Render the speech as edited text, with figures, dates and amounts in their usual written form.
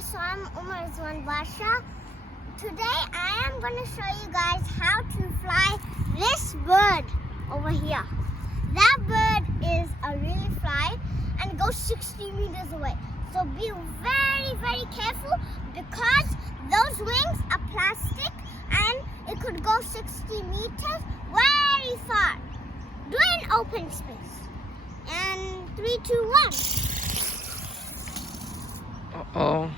guys, so I'm Umar Rizwan Basha. Today I am going to show you guys how to fly this bird over here. That bird is a really fly and goes 60 meters away. So be very, very careful because those wings are plastic and it could go 60 meters very far. Do it in open space. And 3, 2, 1. Uh-oh.